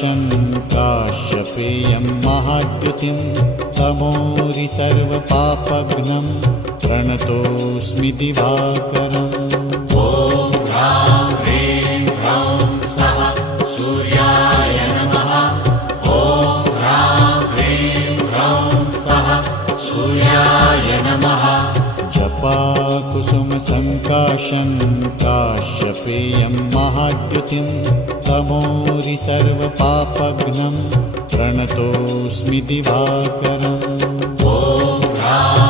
सङ्काशं काश्यपेयं महाद्युतिं तमोरि सर्वपापघ्नं प्रणतोऽस्मि दिवाकरम्। ॐ ह्रां ह्रीं ह्रौं स्वः सूर्याय नमः। ॐ ह्रां ह्रीं ह्रौं स्वः सूर्याय नमः। जपाकुसुमसङ्काशं काश्यपेयं महाद्युतिं तमोरि सर्वपापघ्नं प्रणतोऽस्मि दिवाकरम्। ॐ ह्रां